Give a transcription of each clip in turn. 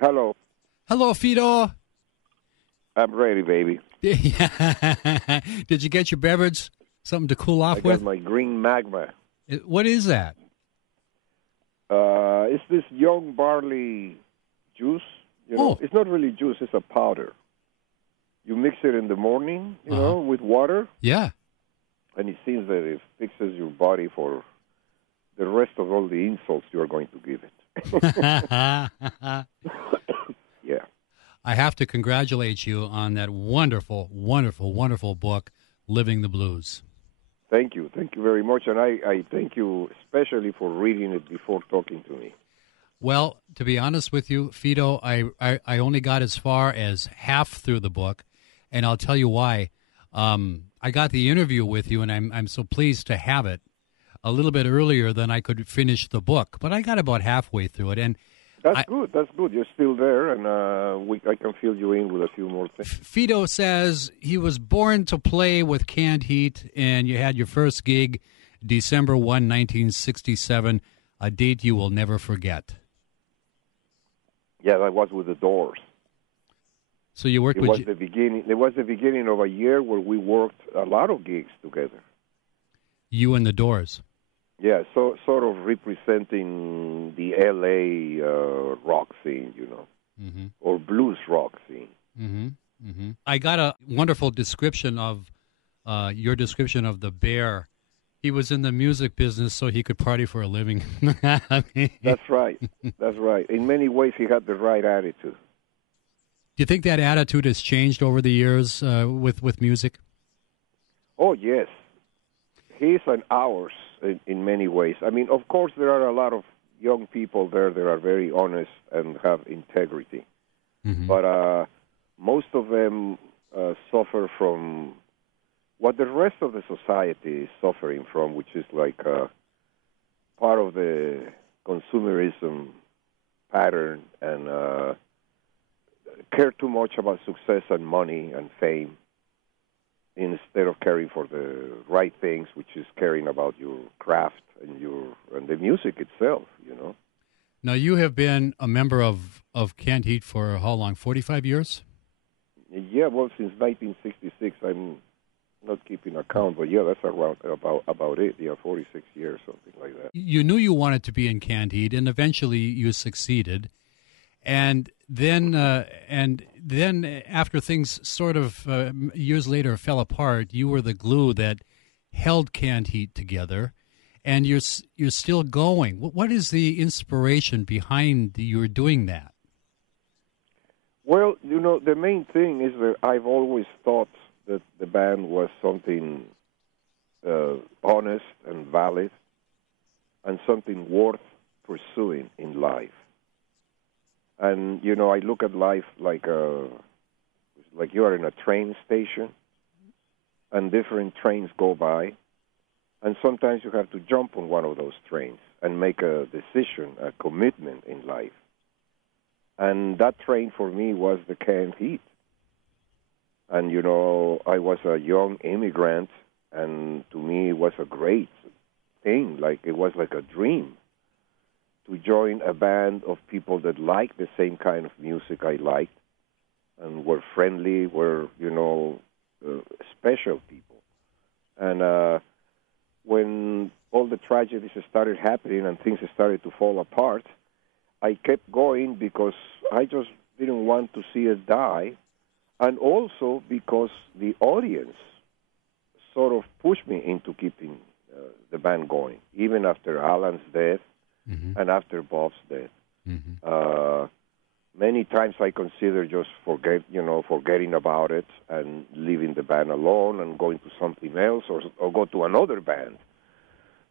Hello. Hello, Fito. I'm ready, baby. Did you get your beverage? Something to cool off I with? got my green magma. What is that? It's this young barley juice. It's not really juice. It's a powder. You mix it in the morning, with water. Yeah. And it seems that it fixes your body for the rest of all the insults you are going to give it. Yeah. I have to congratulate you on that wonderful, wonderful, wonderful book, Living the Blues. Thank you. Thank you very much. And I thank you especially for reading it before talking to me. Well, to be honest with you, Fito, I only got as far as half through the book, and I'll tell you why. I got the interview with you, and I'm so pleased to have it a little bit earlier than I could finish the book, but I got about halfway through it. And That's good. That's good. You're still there, and I can fill you in with a few more things. Fito says he was born to play with canned heat, and you had your first gig December 1, 1967, a date you will never forget. Yeah, that was with the Doors. So you worked It was the beginning. It was the beginning of a year where we worked a lot of gigs together. You and the Doors. Yeah, so sort of representing the L.A. Rock scene, mm-hmm. or blues rock scene. Mm-hmm. Mm-hmm. I got a wonderful description of your description of the Bear. He was in the music business so he could party for a living. That's right. That's right. In many ways, he had the right attitude. Do you think that attitude has changed over the years with music? Oh, yes. His and ours in many ways. I mean, of course, there are a lot of young people there that are very honest and have integrity. Mm-hmm. But most of them suffer from what the rest of the society is suffering from, which is like part of the consumerism pattern and care too much about success and money and fame instead of caring for the right things, which is caring about your craft and the music itself, Now, you have been a member of Canned Heat for how long, 45 years? Yeah, well, since 1966. I'm not keeping account, but yeah, that's around about it. Yeah, 46 years, something like that. You knew you wanted to be in Canned Heat, and eventually you succeeded. And then after things sort of years later fell apart, you were the glue that held Canned Heat together, and you're still going. What is the inspiration behind your doing that? Well, the main thing is that I've always thought that the band was something honest and valid and something worth pursuing in life. And, I look at life like you are in a train station and different trains go by. And sometimes you have to jump on one of those trains and make a decision, a commitment in life. And that train for me was the Canned Heat. And, I was a young immigrant, and to me it was a great thing. Like, it was like a dream to join a band of people that liked the same kind of music I liked and were friendly, were, special people. And when all the tragedies started happening and things started to fall apart, I kept going because I just didn't want to see it die, and also because the audience sort of pushed me into keeping the band going, even after Alan's death. Mm-hmm. And after Bob's death, mm-hmm. Many times I consider just forgetting about it and leaving the band alone and going to something else or go to another band.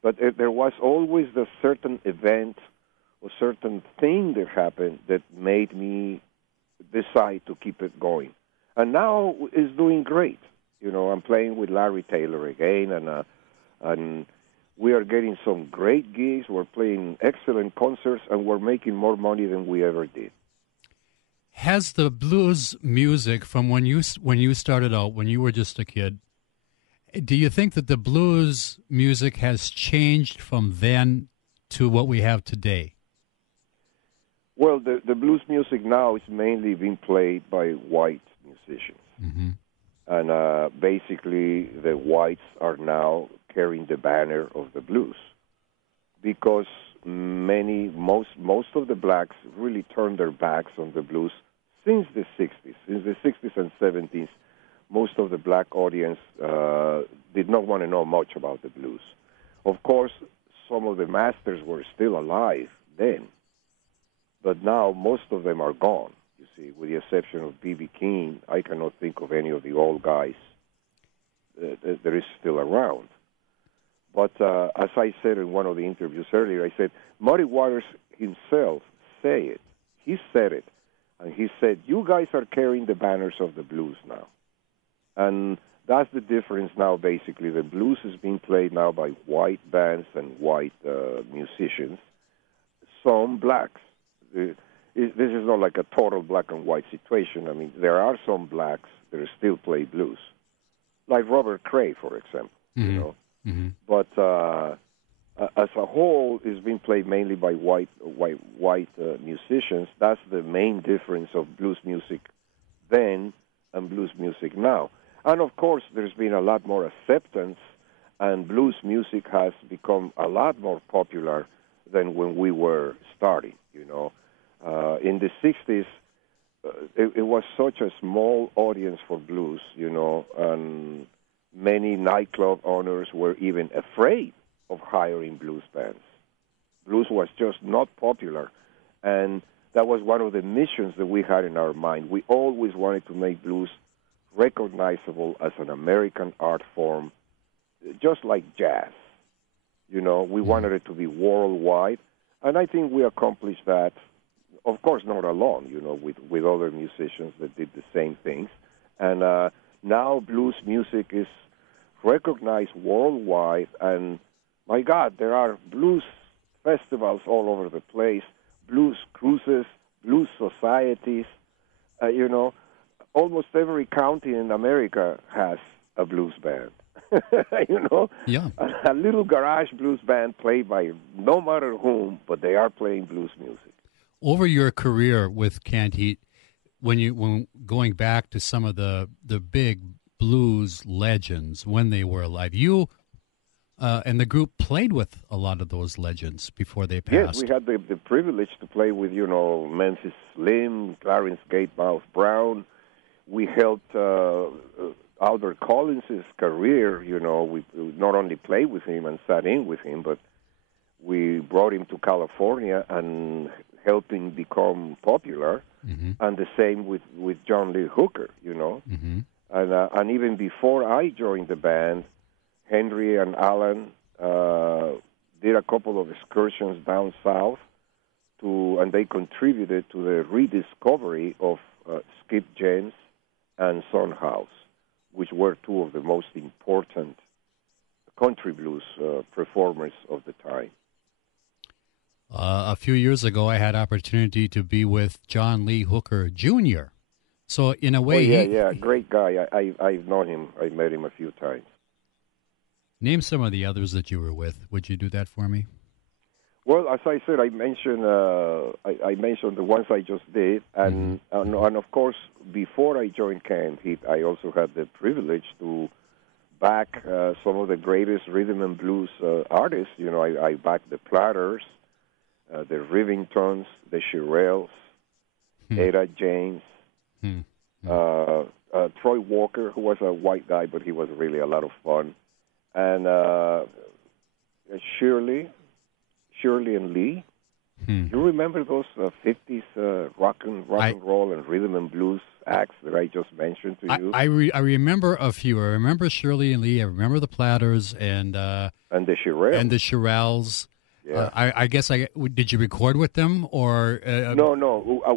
But there was always the certain event or certain thing that happened that made me decide to keep it going. And now it's doing great. I'm playing with Larry Taylor again, and we are getting some great gigs. We're playing excellent concerts, and we're making more money than we ever did. Has the blues music from when you started out, when you were just a kid, do you think that the blues music has changed from then to what we have today? Well, the blues music now is mainly being played by white musicians. Mm-hmm. And basically the whites are now carrying the banner of the blues because most of the blacks really turned their backs on the blues since the 60s. Since the 60s and 70s, most of the black audience did not want to know much about the blues. Of course, some of the masters were still alive then, but now most of them are gone. You see, with the exception of B.B. King, I cannot think of any of the old guys that is still around. But as I said in one of the interviews earlier, I said, Muddy Waters himself said it. He said it. And he said, you guys are carrying the banners of the blues now. And that's the difference now, basically. The blues is being played now by white bands and white musicians, some blacks. This is not like a total black and white situation. I mean, there are some blacks that still play blues, like Robert Cray, for example, mm-hmm. you know. Mm-hmm. But as a whole, it's been played mainly by white musicians. That's the main difference of blues music then and blues music now. And, of course, there's been a lot more acceptance, and blues music has become a lot more popular than when we were starting, you know. In the 60s, it was such a small audience for blues, you know, and many nightclub owners were even afraid of hiring blues bands. Blues was just not popular, and that was one of the missions that we had in our mind. We always wanted to make blues recognizable as an American art form, just like jazz. You know, we wanted it to be worldwide, and I think we accomplished that. Of course, not alone, you know, with other musicians that did the same things. And now blues music is recognized worldwide, and my God, there are blues festivals all over the place, blues cruises, blues societies. You know, almost every county in America has a blues band. You know, yeah, a little garage blues band played by no matter whom, but they are playing blues music. Over your career with Canned Heat, when going back to some of the big blues legends when they were alive, you and the group played with a lot of those legends before they passed. Yes, we had the privilege to play with, you know, Memphis Slim, Clarence Gatemouth Brown. We helped Albert Collins' career, you know. We not only played with him and sat in with him, but we brought him to California and helped him become popular. Mm-hmm. And the same with John Lee Hooker, you know. Mm-hmm. And even before I joined the band, Henry and Alan did a couple of excursions down south, and they contributed to the rediscovery of Skip James and Son House, which were two of the most important country blues performers of the time. A few years ago, I had opportunity to be with John Lee Hooker Jr. So in a way, great guy. I've known him. I met him a few times. Name some of the others that you were with. Would you do that for me? Well, as I said, I mentioned the ones I just did, and of course, before I joined Canned Heat, I also had the privilege to back some of the greatest rhythm and blues artists. You know, I backed the Platters, the Rivingtons, the Shirelles, Etta James, Troy Walker, who was a white guy, but he was really a lot of fun, and Shirley and Lee. You remember those 50s rock and roll and rhythm and blues acts that I just mentioned to you? I remember a few. I remember Shirley and Lee. I remember the Platters and the Shirelles. Yeah. I guess did you record with them or? No.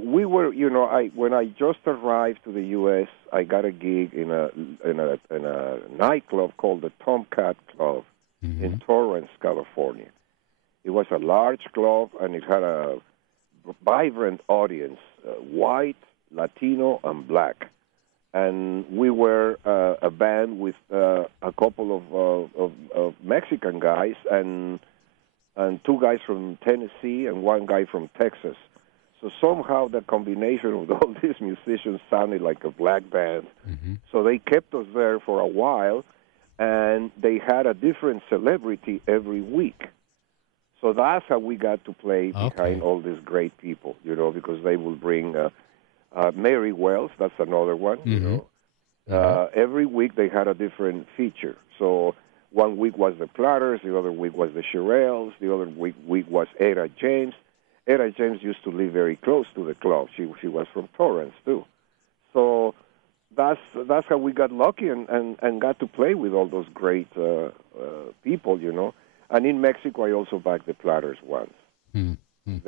We were, you know, when I just arrived to the U.S., I got a gig in a nightclub called the Tomcat Club in Torrance, California. It was a large club, and it had a vibrant audience, white, Latino, and black. And we were a band with a couple of Mexican guys and two guys from Tennessee and one guy from Texas. So somehow the combination of all these musicians sounded like a black band. Mm-hmm. So they kept us there for a while, and they had a different celebrity every week. So that's how we got to play behind all these great people, because they will bring Mary Wells, that's another one, Every week they had a different feature. So one week was the Platters, the other week was the Shirelles, the other week was Etta James. Etta James used to live very close to the club. She was from Torrance, too. So that's how we got lucky and got to play with all those great people, And in Mexico, I also backed the Platters once. Mm-hmm.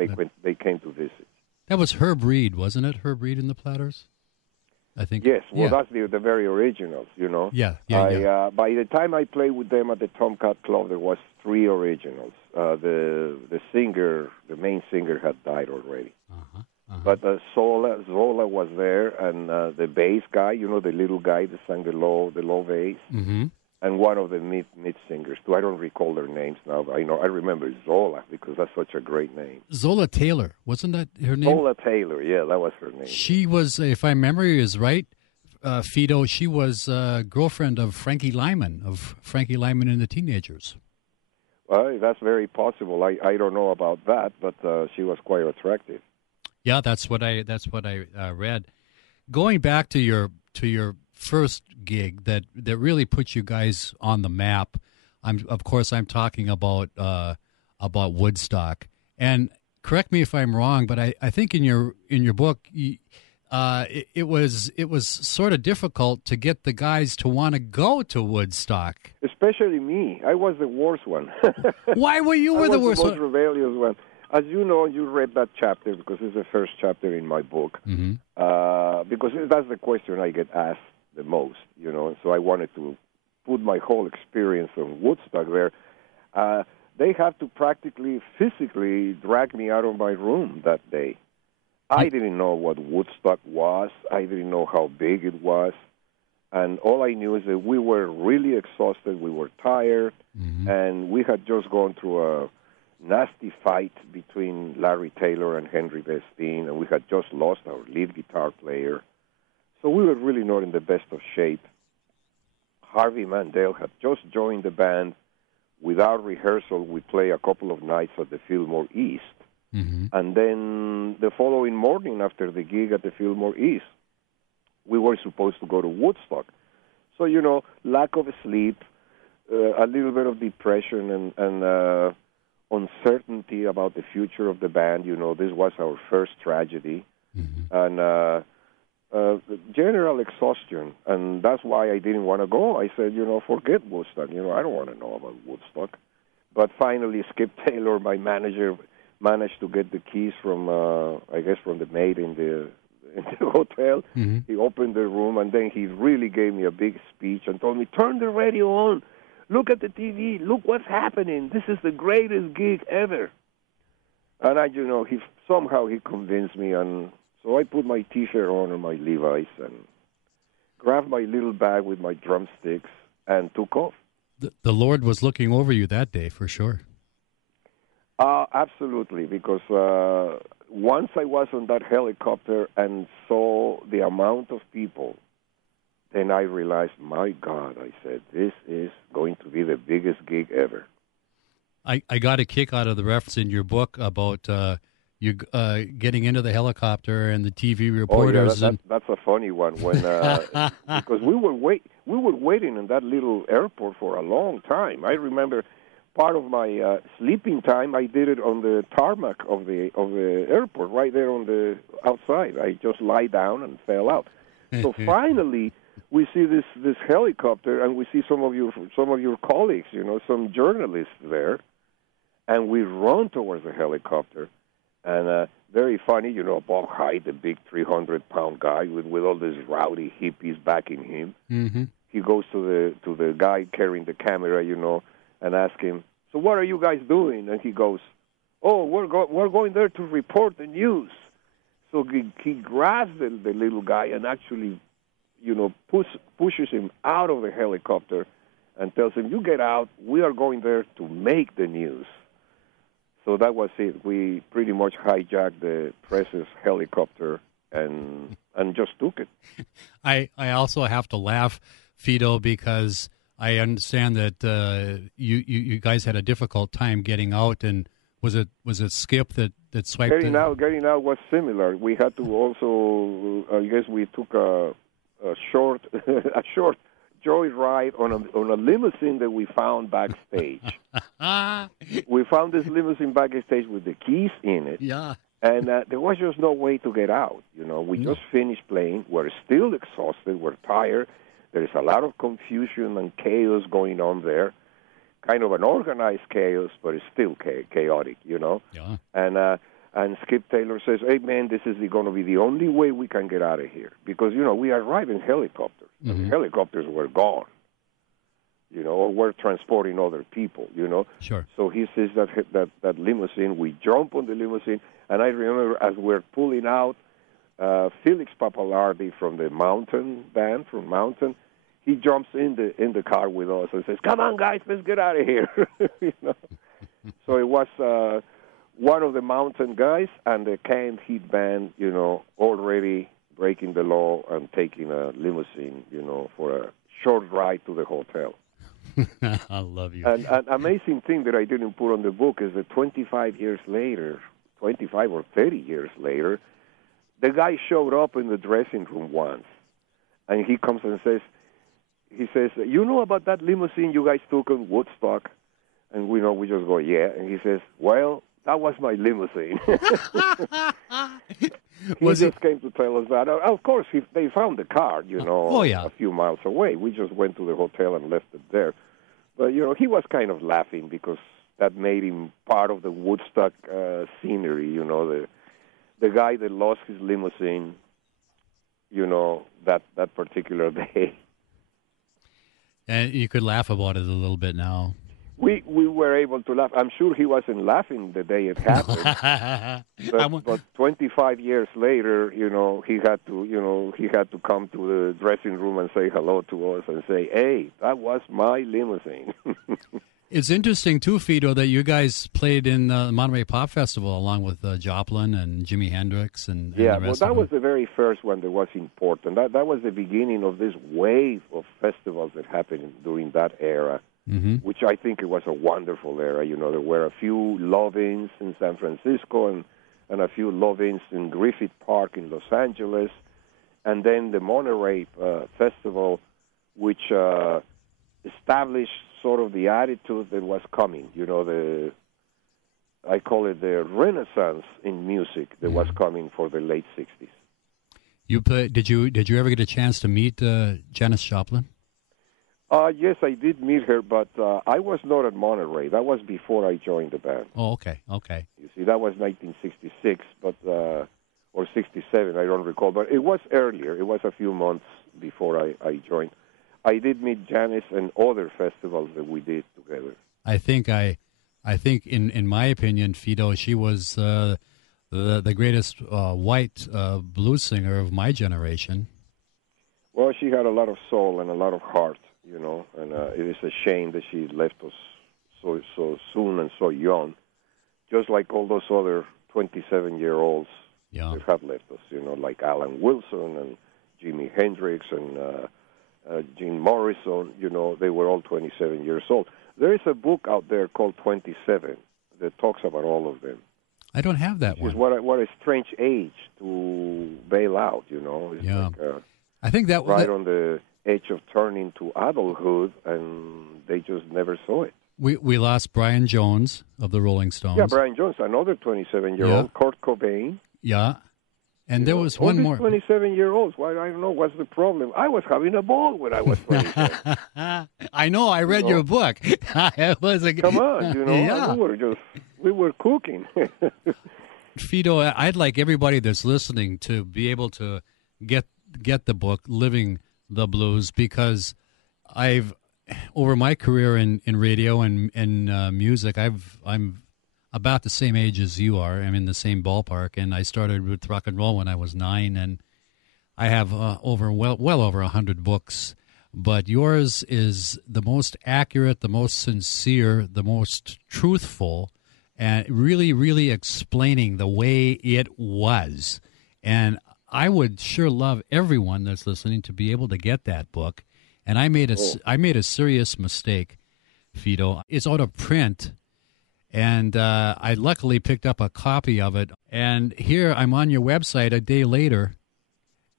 They came to visit. That was Herb Reed, wasn't it? Herb Reed and the Platters? I think. Yes, well, that's the very originals, Yeah. By the time I played with them at the Tomcat Club, there was 3 originals. The main singer had died already. But Zola was there, and the bass guy, the little guy that sang the low bass, and one of the mid singers too. I don't recall their names now, but I remember Zola because that's such a great name. Zola Taylor, wasn't that her name? Zola Taylor, yeah, that was her name. She was, if my memory is right, Fito, she was a girlfriend of Frankie Lyman and the Teenagers. Well, that's very possible. I don't know about that, but she was quite attractive. Yeah, that's what I read. Going back to your first gig that really put you guys on the map. I'm talking about Woodstock. And correct me if I'm wrong, but I think in your book it was sort of difficult to get the guys to want to go to Woodstock. Especially me. I was the worst one. Why were you the worst one? I was the most rebellious one. As you know, you read that chapter because it's the first chapter in my book. Because that's the question I get asked the most, So I wanted to put my whole experience on Woodstock there. They had to practically, physically drag me out of my room that day. I didn't know what Woodstock was. I didn't know how big it was. And all I knew is that we were really exhausted. We were tired. And we had just gone through a nasty fight between Larry Taylor and Henry Vestine, and we had just lost our lead guitar player. So we were really not in the best of shape. Harvey Mandel had just joined the band. Without rehearsal, we played a couple of nights at the Fillmore East. And then the following morning after the gig at the Fillmore East, we were supposed to go to Woodstock. So, lack of sleep, a little bit of depression and uncertainty about the future of the band. This was our first tragedy. And general exhaustion. And that's why I didn't want to go. I said, forget Woodstock. I don't want to know about Woodstock. But finally, Skip Taylor, my manager, managed to get the keys from, from the maid in the hotel. He opened the room, and then he really gave me a big speech and told me, turn the radio on. Look at the TV. Look what's happening. This is the greatest gig ever. And he somehow convinced me, and so I put my T-shirt on and my Levi's and grabbed my little bag with my drumsticks and took off. The Lord was looking over you that day, for sure. Absolutely, because once I was on that helicopter and saw the amount of people, then I realized, my God, I said, this is going to be the biggest gig ever. I got a kick out of the reference in your book about you getting into the helicopter and the TV reporters. Oh, yeah, that's a funny one. When because we were waiting in that little airport for a long time. I remember part of my sleeping time, I did it on the tarmac of the airport, right there on the outside. I just lie down and fell out. So finally, we see this helicopter, and we see some of your colleagues, some journalists there, and we run towards the helicopter. And very funny, Bob Hyde, the big 300-pound guy with all these rowdy hippies backing him. He goes to the guy carrying the camera, and ask him, so what are you guys doing? And he goes, oh, we're going there to report the news. So he grabs the little guy and actually, pushes him out of the helicopter and tells him, you get out, we are going there to make the news. So that was it. We pretty much hijacked the press's helicopter and just took it. I also have to laugh, Fito, because I understand that you guys had a difficult time getting out, and was it Skip that swiped Getting out was similar. We had to also, I guess, we took a short joyride on a limousine that we found backstage. We found this limousine backstage with the keys in it. Yeah. And there was just no way to get out. We just finished playing. We're still exhausted. We're tired. There is a lot of confusion and chaos going on there. Kind of an organized chaos, but it's still chaotic, Yeah. And Skip Taylor says, hey, man, this is going to be the only way we can get out of here. Because, we arrived in helicopters. Mm-hmm. The helicopters were gone, or we're transporting other people, Sure. So he says that limousine, we jump on the limousine, and I remember as we're pulling out, Felix Papalardi from the Mountain band, from Mountain, he jumps in the car with us and says, come on, guys, let's get out of here. So it was one of the Mountain guys and the Canned Heat band, already breaking the law and taking a limousine, for a short ride to the hotel. I love you. And an amazing thing that I didn't put on the book is that 25 or 30 years later, the guy showed up in the dressing room once, and he comes and says, you know about that limousine you guys took on Woodstock? And we just go, yeah. And he says, well, that was my limousine. He just came to tell us that. Of course, they found the car, a few miles away. We just went to the hotel and left it there. But, he was kind of laughing because that made him part of the Woodstock scenery, the guy that lost his limousine, that particular day. And you could laugh about it a little bit now. We were able to laugh. I'm sure he wasn't laughing the day it happened. but 25 years later, he had to come to the dressing room and say hello to us and say, "Hey, that was my limousine." It's interesting too, Fito, that you guys played in the Monterey Pop Festival along with Joplin and Jimi Hendrix and the rest that of was the very first one that was important. That was the beginning of this wave of festivals that happened during that era. Mm-hmm. Which I think it was a wonderful era. There were a few love-ins in San Francisco and a few love-ins in Griffith Park in Los Angeles, and then the Monterey Festival, which established sort of the attitude that was coming. I call it the Renaissance in music that was coming for the late 60s. Did you ever get a chance to meet Janis Joplin? Yes, I did meet her, but I was not at Monterey. That was before I joined the band. Oh, okay. You see, that was 1966, or 67, I don't recall. But it was earlier. It was a few months before I joined. I did meet Janis and other festivals that we did together. I think in my opinion, Fito, she was the greatest white blues singer of my generation. Well, she had a lot of soul and a lot of heart. And it is a shame that she left us so soon and so young, just like all those other 27-year-olds that have left us, like Alan Wilson and Jimi Hendrix and Jim Morrison, they were all 27 years old. There is a book out there called 27 that talks about all of them. I don't have that one. What a strange age to bail out, It's like, I think that right on the edge of turning to adulthood, and they just never saw it. We lost Brian Jones of the Rolling Stones. Yeah, Brian Jones, another 27-year-old, Kurt Cobain. Yeah, and there was one more. 27-year-olds. Why? I don't know what's the problem. I was having a ball when I was 27. I know. I read your book. Come on, we were cooking. Fito, I'd like everybody that's listening to be able to get the book, Living the Blues, because I've over my career in radio and music, I'm about the same age as you are. I'm in the same ballpark, and I started with rock and roll when I was 9, and I have well over 100 books. But yours is the most accurate, the most sincere, the most truthful, and really, really explaining the way it was. And I would sure love everyone that's listening to be able to get that book. And I made a serious mistake, Fito. It's out of print, and I luckily picked up a copy of it. And here I'm on your website a day later,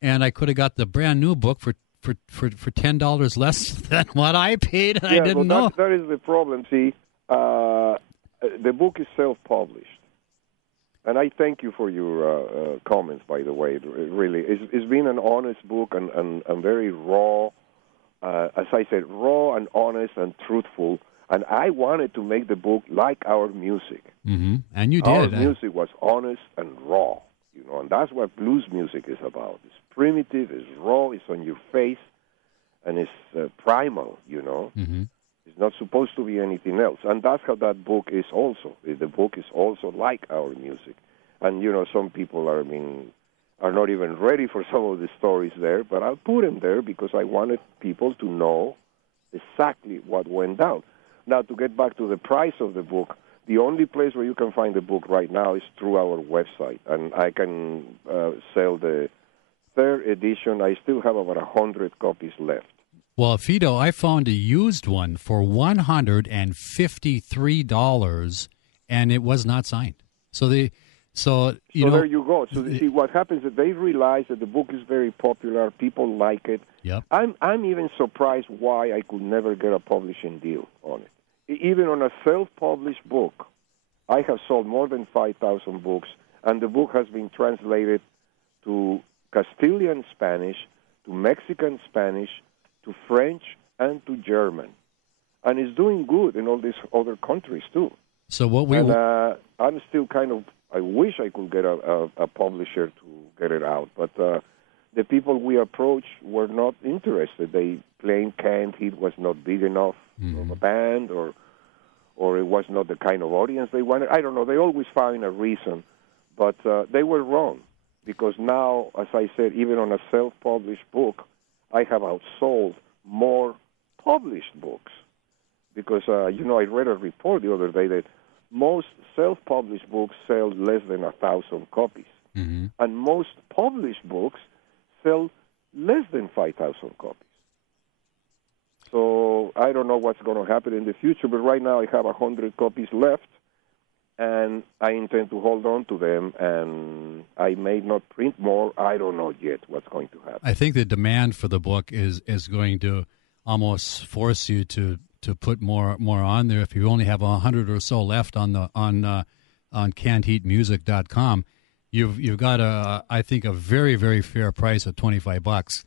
and I could have got the brand new book for $10 less than what I paid. And I didn't know. That is the problem. See, the book is self-published. And I thank you for your comments, by the way. Really, it's been an honest book and very raw, as I said, raw and honest and truthful. And I wanted to make the book like our music. Mm-hmm. And you did. Our music was honest and raw, and that's what blues music is about. It's primitive, it's raw, it's on your face, and it's primal, Mm-hmm. It's not supposed to be anything else. And that's how that book is also. The book is also like our music. And, some people are not even ready for some of the stories there, but I'll put them there because I wanted people to know exactly what went down. Now, to get back to the price of the book, the only place where you can find the book right now is through our website. And I can sell the third edition. I still have about 100 copies left. Well, Fito, I found a used one for $153, and it was not signed. So there you go. So see, what happens is they realize that the book is very popular. People like it. Yep. I'm even surprised why I could never get a publishing deal on it. Even on a self-published book, I have sold more than 5,000 books, and the book has been translated to Castilian Spanish, to Mexican Spanish, to French, and to German. And it's doing good in all these other countries, too. So what we... I'm still I wish I could get a publisher to get it out, but the people we approached were not interested. They plain can't. It was not big enough of a band, or it was not the kind of audience they wanted. I don't know. They always find a reason, but they were wrong, because now, as I said, even on a self-published book, I have outsold more published books, because I read a report the other day that most self-published books sell less than 1,000 copies, and most published books sell less than 5,000 copies. So I don't know what's going to happen in the future, but right now I have 100 copies left, and I intend to hold on to them, and I may not print more. I don't know yet what's going to happen. I think the demand for the book is going to almost force you to put more on there. If you only have 100 or so left on CannedHeatMusic.com, you've got I think a very, very fair price of $25,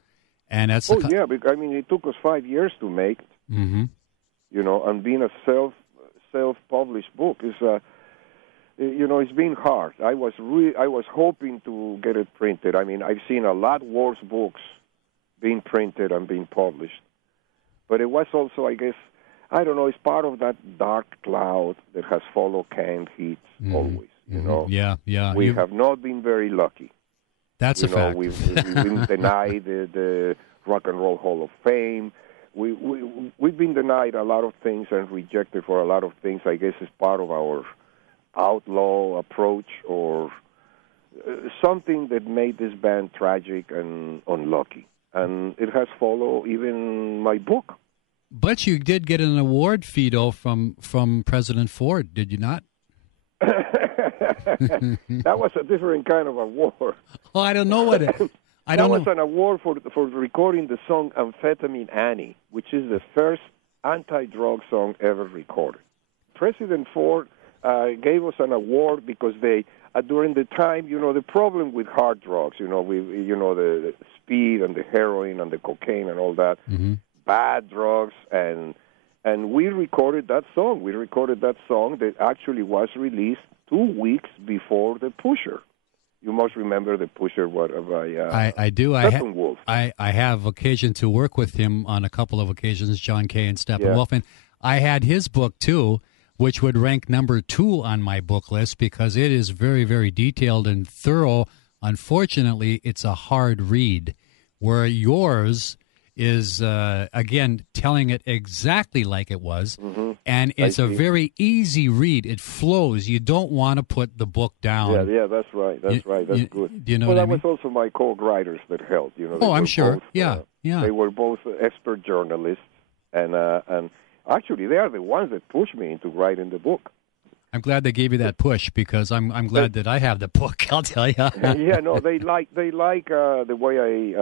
and that's yeah. Because, it took us 5 years to make it. Mm-hmm. And being a self-published book is it's been hard. I was hoping to get it printed. I've seen a lot worse books being printed and being published, but it was also, I guess, I don't know, it's part of that dark cloud that has followed Canned Heat always, Yeah. We have not been very lucky. That's a fact. We've been denied the Rock and Roll Hall of Fame. We've been denied a lot of things and rejected for a lot of things. I guess it's part of our outlaw approach, or something that made this band tragic and unlucky. And it has followed even my book. But you did get an award, Fito, from President Ford, did you not? That was a different kind of award. Oh, I don't know what it is. That was an award for recording the song Amphetamine Annie, which is the first anti-drug song ever recorded. President Ford gave us an award because they, during the time, the problem with hard drugs, the speed and the heroin and the cocaine and all that, bad drugs, and we recorded that song. We recorded that song that actually was released 2 weeks before the Pusher. You must remember the Pusher. I do. I have occasion to work with him on a couple of occasions, John Kay and Steppenwolf, and I had his book too, which would rank number 2 on my book list because it is very, very detailed and thorough. Unfortunately, it's a hard read, where yours is, again, telling it exactly like it was. Mm-hmm. And it's a very easy read. It flows. You don't want to put the book down. Yeah, that's right. That's good. Do you know well, what I that mean? was also my co-writers that helped. You know, I'm sure. Both, They were both expert journalists, and actually, they are the ones that pushed me into writing the book. I'm glad they gave you that push because I'm glad that I have the book. I'll tell you. Yeah, no, they like the way I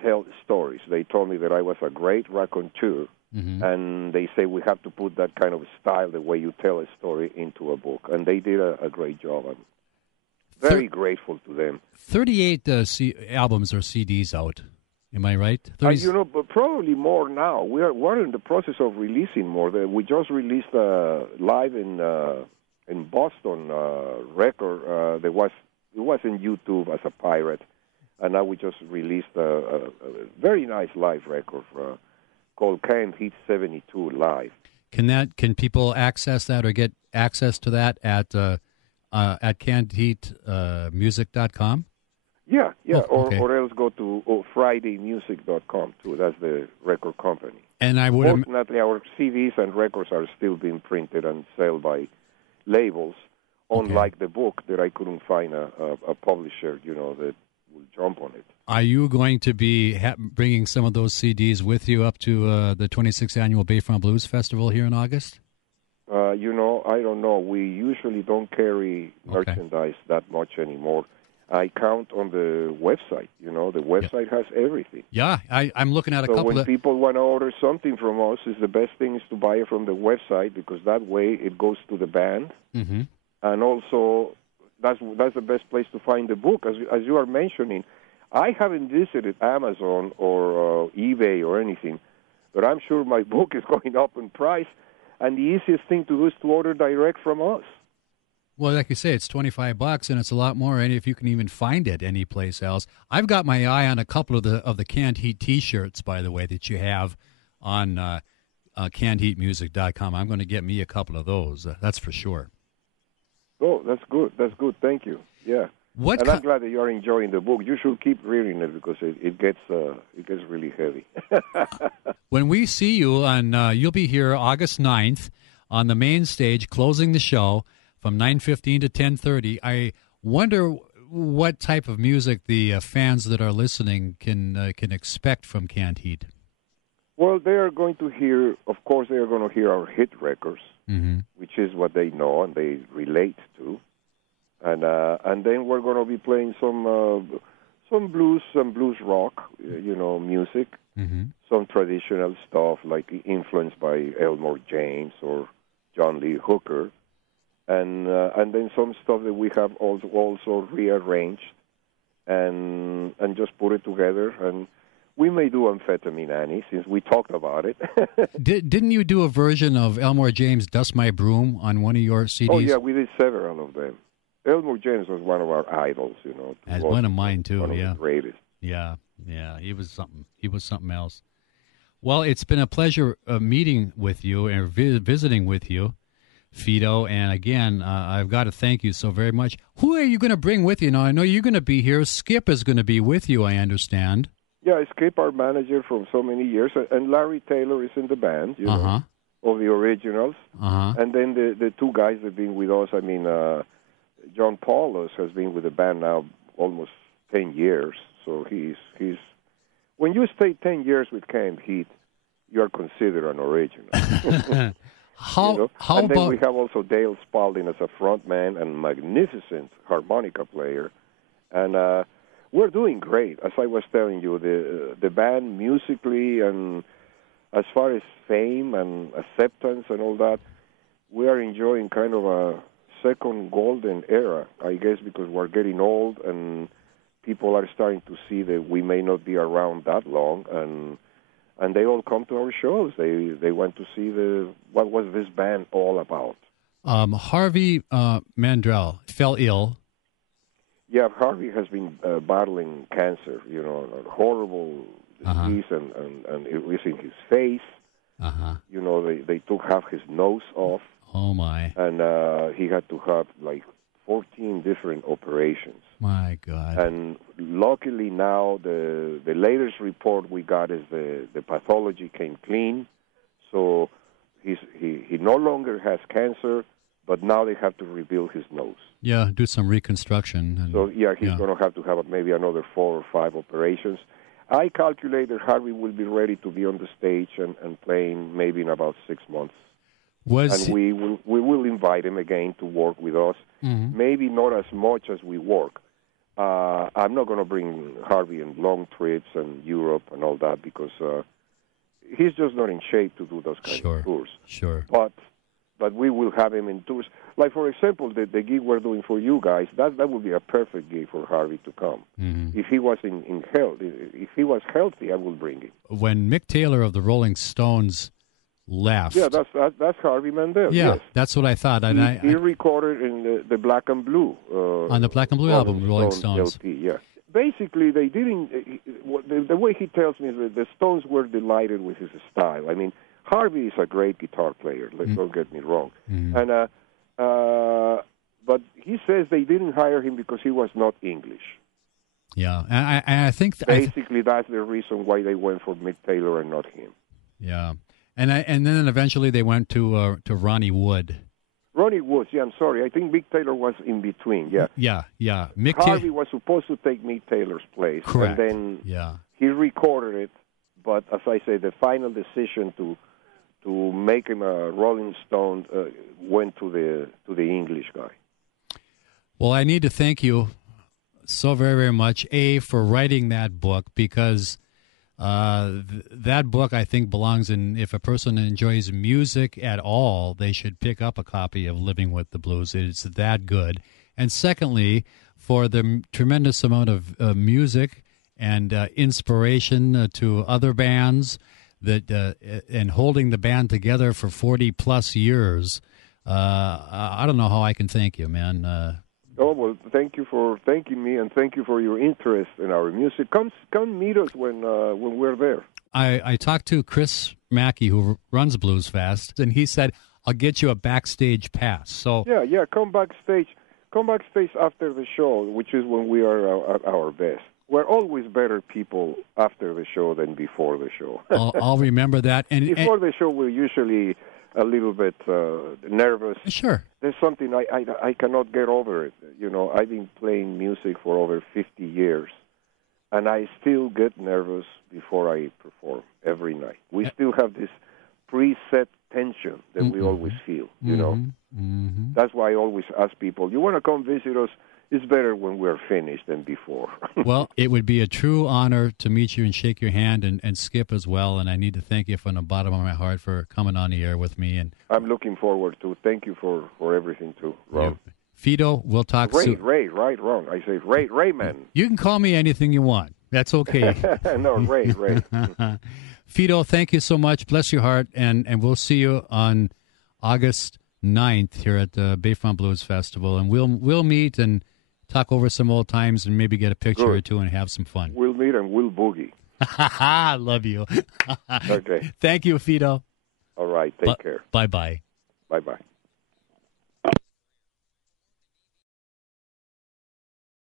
tell stories. They told me that I was a great raconteur, and they say we have to put that kind of style, the way you tell a story, into a book, and they did a great job. I'm very grateful to them. 38 albums or CDs out. Am I right? But probably more now. We're in the process of releasing more. We just released live in Boston record. It was in YouTube as a pirate, and now we just released a very nice live record called Canned Heat 72 Live. Can people access that or get access to that at CannedHeatMusic.com? Yeah, or else go to FridayMusic.com too. That's the record company. And I would fortunately our CDs and records are still being printed and sold by labels. Unlike the book, that I couldn't find a publisher, that will jump on it. Are you going to be bringing some of those CDs with you up to the 26th annual Bayfront Blues Festival here in August? I don't know. We usually don't carry merchandise that much anymore. I count on the website. The website has everything. Yeah, I'm looking at a couple when people want to order something from us, the best thing is to buy it from the website, because that way it goes to the band. Mm-hmm. And also, that's the best place to find the book. As you are mentioning, I haven't visited Amazon or eBay or anything, but I'm sure my book is going up in price, and the easiest thing to do is to order direct from us. Well, like you say, it's $25, and it's a lot more, and if you can even find it anyplace else. I've got my eye on a couple of the Canned Heat T-shirts, by the way, that you have on CannedHeatMusic.com. I'm going to get me a couple of those. That's for sure. Oh, that's good. That's good. Thank you. Yeah. And I'm glad that you are enjoying the book. You should keep reading it because it gets really heavy. When we see you you'll be here August 9th on the main stage, closing the show from 9:15 to 10:30. I wonder what type of music the fans that are listening can expect from Canned Heat. Well, they are going to hear, of course, they are going to hear our hit records, which is what they know and they relate to. And then we're going to be playing some blues, some blues rock, music, some traditional stuff like influenced by Elmore James or John Lee Hooker, and then some stuff that we have also rearranged and just put it together. And we may do Amphetamine Annie, since we talked about it. Didn't you do a version of Elmore James' Dust My Broom on one of your CDs? Oh, yeah, we did several of them. Elmore James was one of our idols, As one of mine, too, one of the greatest. Yeah, he was something. He was something else. Well, it's been a pleasure meeting with you and visiting with you, Fito. And again, I've got to thank you so very much. Who are you going to bring with you? Now, I know you're going to be here. Skip is going to be with you, I understand. Yeah, Skip, our manager from so many years, and Larry Taylor is in the band, of the originals. And then the two guys that have been with us, John Paulus has been with the band now almost 10 years. So he's when you stay 10 years with Canned Heat, you are considered an original. And then we have also Dale Spalding as a frontman and magnificent harmonica player. And we're doing great. As I was telling you, the band musically and as far as fame and acceptance and all that, we are enjoying kind of a second golden era, I guess, because we're getting old and people are starting to see that we may not be around that long, and they all come to our shows. They want to see what was this band all about. Harvey Mandrell fell ill. Yeah, Harvey has been battling cancer, a horrible disease, and it was in his face. They took half his nose off. Oh, my. And he had to have, 14 different operations. My God. And luckily now the latest report we got is the pathology came clean. So he no longer has cancer, but now they have to rebuild his nose. Yeah, do some reconstruction. And, so, he's going to have maybe another 4 or 5 operations. I calculate that Harvey will be ready to be on the stage and playing maybe in about 6 months. We will invite him again to work with us. Mm-hmm. Maybe not as much as we work. I'm not going to bring Harvey in long trips and Europe and all that because he's just not in shape to do those kind of tours. Sure. But we will have him in tours. Like, for example, the gig we're doing for you guys, that would be a perfect gig for Harvey to come. Mm-hmm. If he was in health, if he was healthy, I will bring him. When Mick Taylor of the Rolling Stones left. Yeah, that's Harvey Mandel. Yeah, yes. That's what I thought. He recorded in the Black and Blue. On the Black and Blue album, Rolling Stones. LP, yeah. Basically, they didn't. The way he tells me is that the Stones were delighted with his style. I mean, Harvey is a great guitar player. Don't get me wrong. Mm-hmm. And but he says they didn't hire him because he was not English. Yeah, and I think basically that's the reason why they went for Mick Taylor and not him. Yeah, and then eventually they went to Ronnie Wood. Ronnie Wood, yeah, I'm sorry. I think Mick Taylor was in between, yeah. Yeah. Harvey was supposed to take Mick Taylor's place. Correct. And then he recorded it, but as I say, the final decision to make him a Rolling Stone went to the English guy. Well, I need to thank you so very, very much, for writing that book, because that book, I think, belongs in, if a person enjoys music at all, they should pick up a copy of Living with the Blues. It's that good. And secondly, for the tremendous amount of music and inspiration to other bands, that and holding the band together for 40-plus years, I don't know how I can thank you, man. Well, thank you for thanking me, and thank you for your interest in our music. Come meet us when we're there. I talked to Chris Mackey, who runs Blues Fest, and he said, I'll get you a backstage pass. So yeah, come backstage after the show, which is when we are at our best. We're always better people after the show than before the show. I'll remember that. And before the show, we're usually a little bit nervous. Sure. There's something I cannot get over it. You know, I've been playing music for over 50 years, and I still get nervous before I perform every night. We still have this preset tension that we always feel, you know. Mm-hmm. That's why I always ask people, you want to come visit us? It's better when we're finished than before. Well, it would be a true honor to meet you and shake your hand, and Skip as well. And I need to thank you from the bottom of my heart for coming on the air with me. And I'm looking forward to. Thank you for everything too, Ron. Fito, we'll talk soon. Ron. I say Rayman. You can call me anything you want. That's okay. No, Ray. Fito, thank you so much. Bless your heart. And we'll see you on August 9th here at the Bayfront Blues Festival. And we'll meet and talk over some old times and maybe get a picture or two and have some fun. We'll meet and we'll boogie. I love you. Okay. Thank you, Fito. All right. Take care. Bye-bye. Bye-bye.